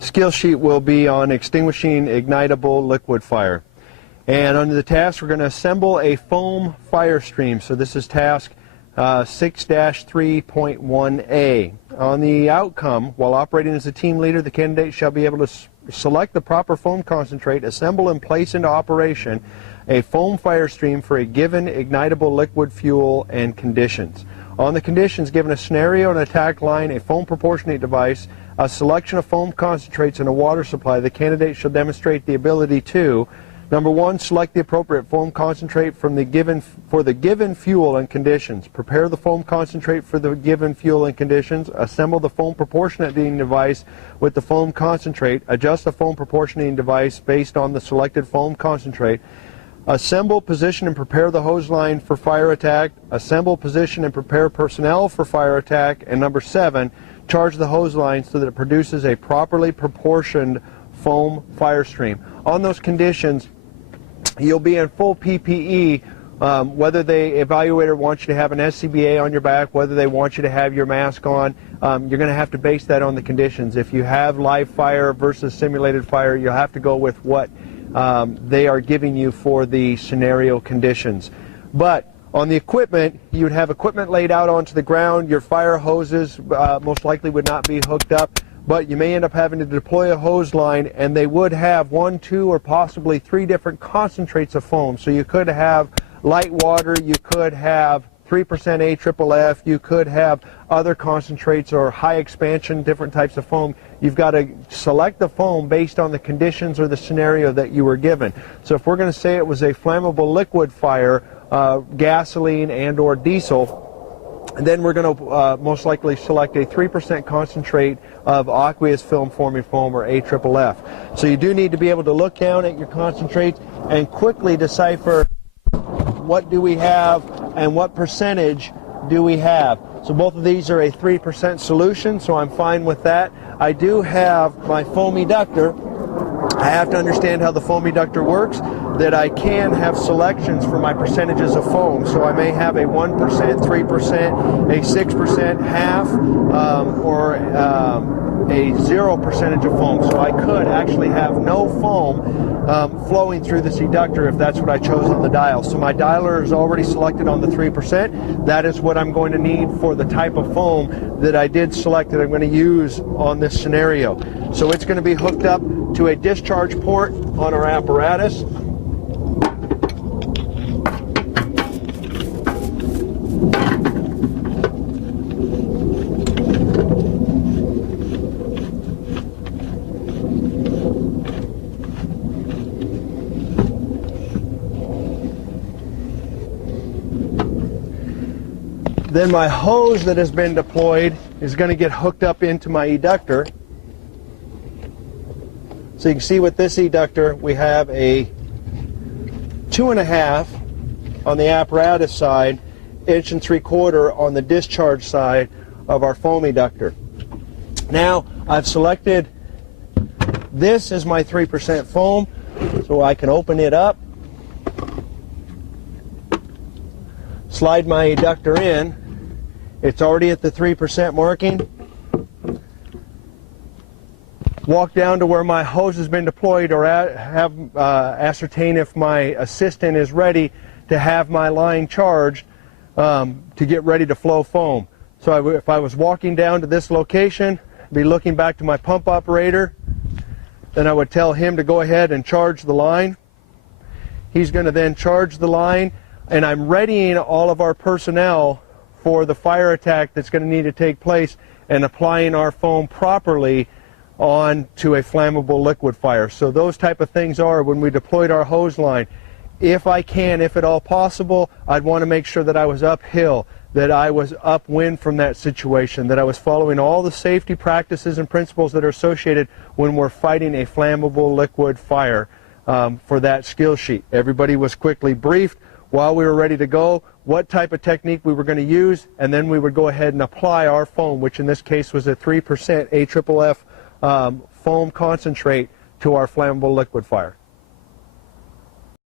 skill sheet will be on extinguishing ignitable liquid fire. And under the task, we're going to assemble a foam fire stream. So this is task 6-3.1A. On the outcome, while operating as a team leader, the candidate shall be able to select the proper foam concentrate, assemble and place into operation a foam fire stream for a given ignitable liquid fuel and conditions. On the conditions, given a scenario, an attack line, a foam proportionate device, a selection of foam concentrates, and a water supply, the candidate shall demonstrate the ability to: number one, select the appropriate foam concentrate for the given fuel and conditions. Prepare the foam concentrate for the given fuel and conditions. Assemble the foam proportionating device with the foam concentrate. Adjust the foam proportionating device based on the selected foam concentrate. Assemble, position, and prepare the hose line for fire attack. Assemble, position, and prepare personnel for fire attack. And number 7, charge the hose line so that it produces a properly proportioned foam fire stream. On those conditions, you'll be in full PPE, whether the evaluator wants you to have an SCBA on your back, whether they want you to have your mask on. You're going to have to base that on the conditions. If you have live fire versus simulated fire, you'll have to go with what they are giving you for the scenario conditions. But on the equipment, you would have equipment laid out onto the ground. Your fire hoses most likely would not be hooked up, but you may end up having to deploy a hose line, and they would have 1, 2, or possibly 3 different concentrates of foam. So you could have light water, you could have 3% AFFF, you could have other concentrates or high expansion, different types of foam. You've got to select the foam based on the conditions or the scenario that you were given. So if we're going to say it was a flammable liquid fire, gasoline and or diesel, and then we're going to most likely select a 3% concentrate of aqueous film forming foam, or AFFF. So you do need to be able to look down at your concentrates and quickly decipher what do we have and what percentage do we have. So both of these are a 3% solution, so I'm fine with that. I do have my foam eductor. I have to understand how the foam eductor works, that I can have selections for my percentages of foam. So I may have a 1%, 3%, a 6%, half, or a 0% of foam. So I could actually have no foam flowing through this eductor if that's what I chose on the dial. So my dialer is already selected on the 3%. That is what I'm going to need for the type of foam that I did select that I'm going to use on this scenario. So it's going to be hooked up to a discharge port on our apparatus. Then my hose that has been deployed is going to get hooked up into my eductor. So you can see with this eductor, we have a 2.5 on the apparatus side, 1 3/4 on the discharge side of our foam eductor. Now I've selected this as my 3% foam, so I can open it up, slide my eductor in. It's already at the 3% marking. Walk down to where my hose has been deployed, or ascertain if my assistant is ready to have my line charged to get ready to flow foam. So if I was walking down to this location, I'd be looking back to my pump operator. Then I would tell him to go ahead and charge the line. He's going to then charge the line, and I'm readying all of our personnel for the fire attack that's going to need to take place, and applying our foam properly onto a flammable liquid fire. So those type of things are when we deployed our hose line. If I can, if at all possible, I'd want to make sure that I was uphill, that I was upwind from that situation, that I was following all the safety practices and principles that are associated when we're fighting a flammable liquid fire for that skill sheet. Everybody was quickly briefed while we were ready to go what type of technique we were going to use, and then we would go ahead and apply our foam, which in this case was a 3% AFFF foam concentrate, to our flammable liquid fire.